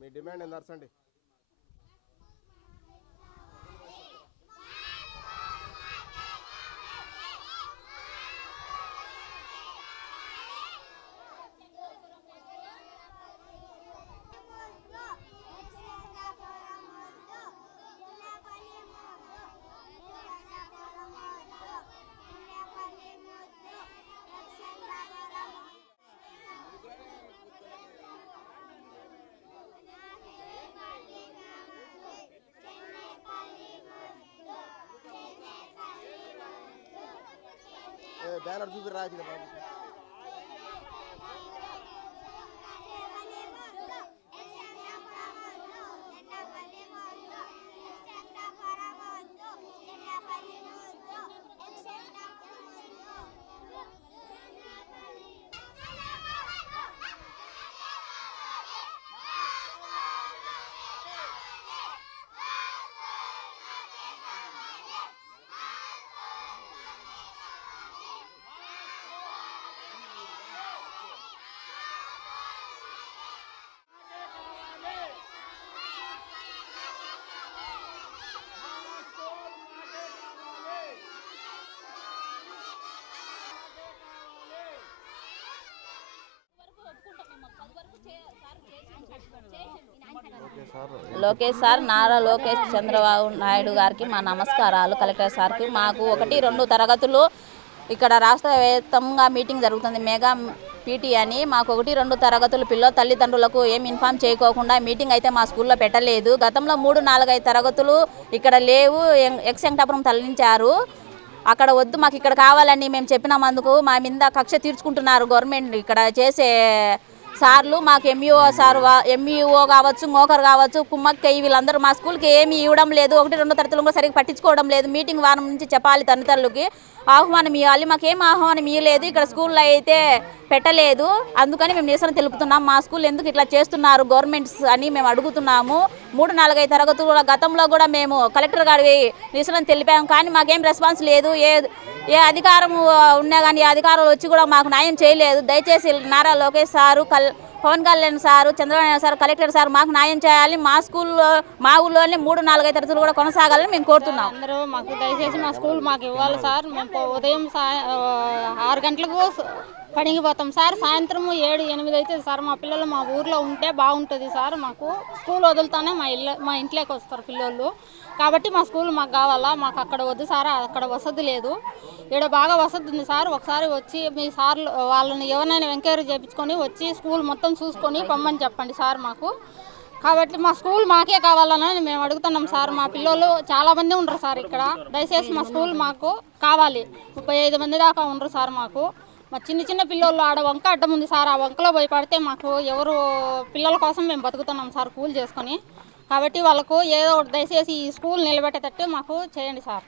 మీ demand ఎంత నర్సండి banner చూపి రాకిన బాబు Lokesh sir Nara Lokesh Chandrababu Naidu గారికి మా నమస్కారాలు. కలెక్టర్ సార్కి మాకు ఒకటి రెండు తరగతులు ఇక్కడ రాష్ట్రవేత్తంగా మీటింగ్ జరుగుతుంది. మెగా పీటీ అని మాకు ఒకటి రెండు తరగతులు పిల్లో తల్లిదండ్రులకు ఏం ఇన్ఫామ్ చేయకోకుండా మీటింగ్ అయితే మా స్కూల్లో పెట్టలేదు. గతంలో మూడు నాలుగైదు తరగతులు ఇక్కడ లేవు. ఎం- ఎక్స్ వెంకటాపురం తరలించారు. అక్కడ వద్దు మాకు ఇక్కడ కావాలని మేము చెప్పినందుకు మా మీద కక్ష తీర్చుకుంటున్నారు గవర్నమెంట్ ఇక్కడ చేసే సార్లు మాకు ఎంఈఓ సార్ ఎంఈఓ కావచ్చు మోకర్ కావచ్చు కుమ్మక్కయ్య వీళ్ళందరూ మా స్కూల్కి ఏమి ఇవ్వడం లేదు. ఒకటి రెండు తరగతులు కూడా సరిగ్గా పట్టించుకోవడం లేదు. మీటింగ్ వారం నుంచి చెప్పాలి తల్లిదండ్రులకి. ఆహ్వానం ఇవ్వాలి. మాకేం ఆహ్వానం ఇవ్వలేదు. ఇక్కడ స్కూల్లో అయితే పెట్టలేదు. అందుకని మేము నిరసన తెలుపుతున్నాం. మా స్కూల్ ఎందుకు ఇట్లా చేస్తున్నారు గవర్నమెంట్స్ అని మేము అడుగుతున్నాము. మూడు నాలుగైదు తరగతులు గతంలో కూడా మేము కలెక్టర్ గారి నిరసన తెలిపాము కానీ మాకేం రెస్పాన్స్ లేదు. ఏ ఏ అధికారం ఉన్నా కానీ అధికారులు వచ్చి కూడా మాకు న్యాయం చేయలేదు. దయచేసి నారా లోకేష్ సారు కల్ Pawan Kalyan sir Chandrababu sir collector sir మాకు న్యాయం చేయాలి. మా స్కూల్లో మా ఊళ్ళోనే మూడు నాలుగైదు తరగతులు కూడా కొనసాగాలని మేము కోరుతున్నాం. అందరూ మాకు దయచేసి మా స్కూల్ మాకు ఇవ్వాలి సార్. ఉదయం ఆరు గంటలకు పడిగిపోతాం సార్ సాయంత్రం ఏడు ఎనిమిది అయితే సార్ మా పిల్లలు మా ఊర్లో ఉంటే బాగుంటుంది సార్. మాకు స్కూల్ వదులుతానే మా ఇల్లు మా ఇంట్లోకి వస్తారు పిల్లలు కాబట్టి మా స్కూల్ మాకు కావాలా? మాకు అక్కడ వద్దు సార్ అక్కడ వసతి లేదు. ఇక్కడ బాగా వసతి ఉంది సార్. ఒకసారి వచ్చి మీ సార్లు వాళ్ళని ఎవరినైనా ఎంక్వైరీ చేయించుకొని వచ్చి స్కూల్ మొత్తం చూసుకొని పొమ్మని చెప్పండి సార్ మాకు. కాబట్టి మా స్కూల్ మాకే కావాలని మేము అడుగుతున్నాం సార్. మా పిల్లలు చాలామంది ఉండరు సార్ ఇక్కడ. దయచేసి మా స్కూల్ మాకు కావాలి. ముప్పై ఐదు మంది దాకా ఉండరు సార్ మాకు. మా చిన్న చిన్న పిల్లలు ఆడ వంక అడ్డం ఉంది సార్. ఆ వంకలో పోయి పడితే మాకు ఎవరు పిల్లల కోసం మేము బతుకుతున్నాం సార్ కూల్ చేసుకొని. కాబట్టి వాళ్ళకు ఏదో ఒకటి దయచేసి ఈ స్కూల్ నిలబెట్టేటట్టు మాకు చేయండి సార్.